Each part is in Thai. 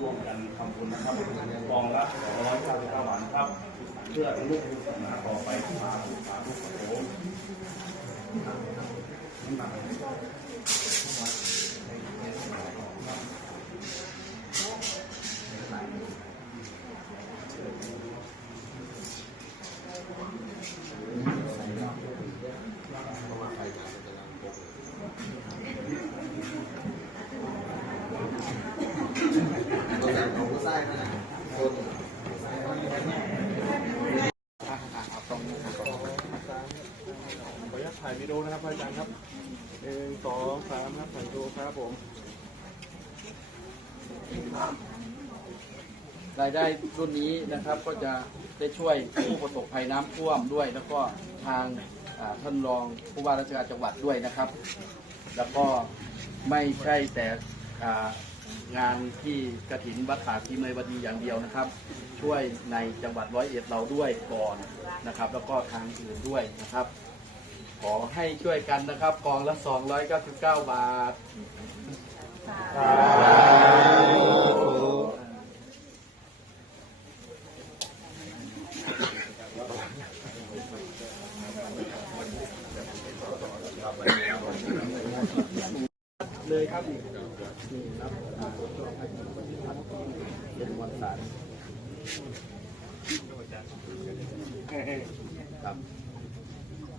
ร่วมกันทำบุญนะครับกองละร้อยเก้าสิบเก้าบาทครับ เพื่อลูกศาสนาต่อไปสาธุสาธุครับผมขออนุญาตถ่ายวิดีโอ นะครับอาจารย์ครับหนึ่งสองสามครับถ่ายดีโอครับผม รายได้รุ่นนี้นะครับก็จะได้ช่วยผู้ประสบภัยน้ำท่วมด้วย แล้วก็ทางอ่าท่านรองผู้ว่าราชการจังหวัดด้วยนะครับ แล้วก็ไม่ใช่แต่อ่างานที่กระถินวัดป่าทีเมยวดีอย่างเดียวนะครับ ช่วยในจังหวัดร้อยเอ็ดเราด้วยก่อนนะครับ แล้วก็ทางอื่นด้วยนะครับ ขอให้ช่วยกันนะครับกองละ 299 บาท เลยครับนี่ครับเป็นวันศารครับ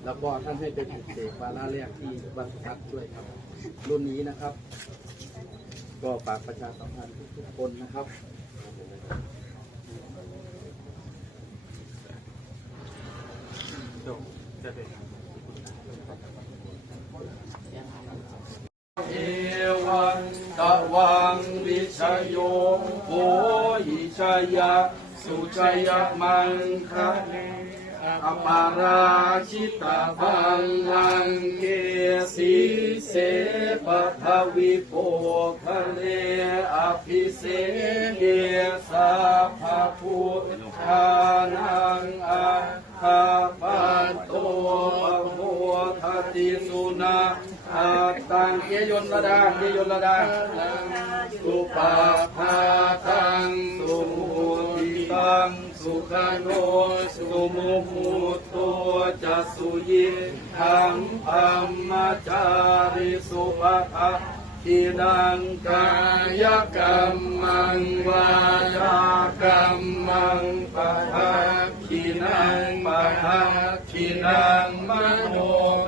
แล้วก็ท่านให้เป็นเสกวาระแรกที่วัดพัดด้วยครับ รุ่นนี้นะครับ ก็ฝากประชาสัมพันธ์ทุกๆคนนะครับ เอวันตะวังวิชโยโหหิชยะ สุชยมังคะอ ปาราชิตาบังลังเกสีเสปะทวิโปคะเลอภิเสเกสัพพพุทธานังอาคาปันโตปโพธติสุนาอาตังเกยนระดาเกยนระดาสุปาภาตังสุมุติตังสุขโนสุมุมุตโต จะสุยิทังอัมมาจาริสุปะทินังกายกรรมังวาจากรรมังปะทะทินังปะทะทินังมโน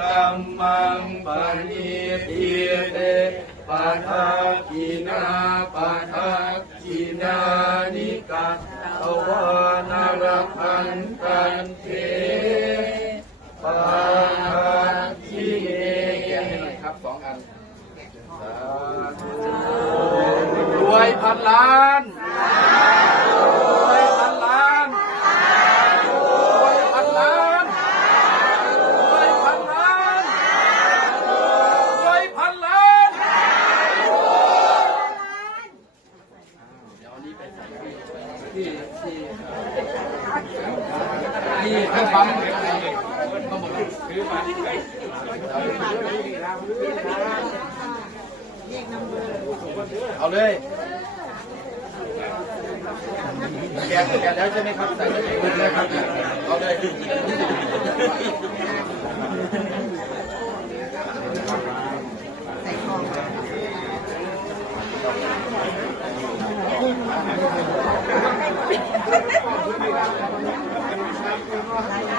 กรรมังปณิทิเตปะทะทินาปะทะทินานิกัตตวานารพันกันเทปะทะทิเอแกะให้หน่อยครับสองอัน สาธุรวยพันล้านรวยพันล้านรวยพันล้านรวยพันล้านรวยพันล้านเดี๋ยวอันนี้ไปใส่ ที่ที่ที่เครื่องปั๊มปั๊มหมดเลยเอาเลยแกแกแล้วใช่ไหมครับใส่ได้เลยครับเอาเลย 来呀